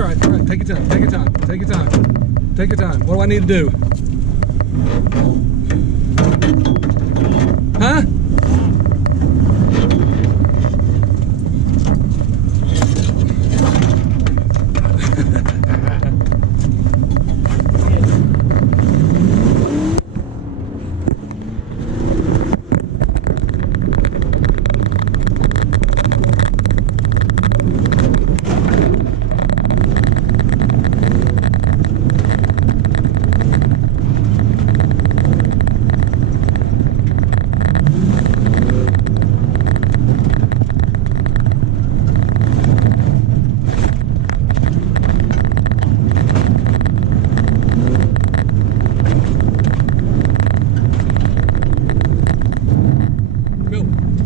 all right. All right. Take your time. Take your time. Take your time. Take your time. What do I need to do? Huh?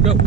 Go.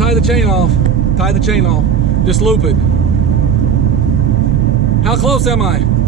Tie the chain off. Tie the chain off. Just loop it. How close am I?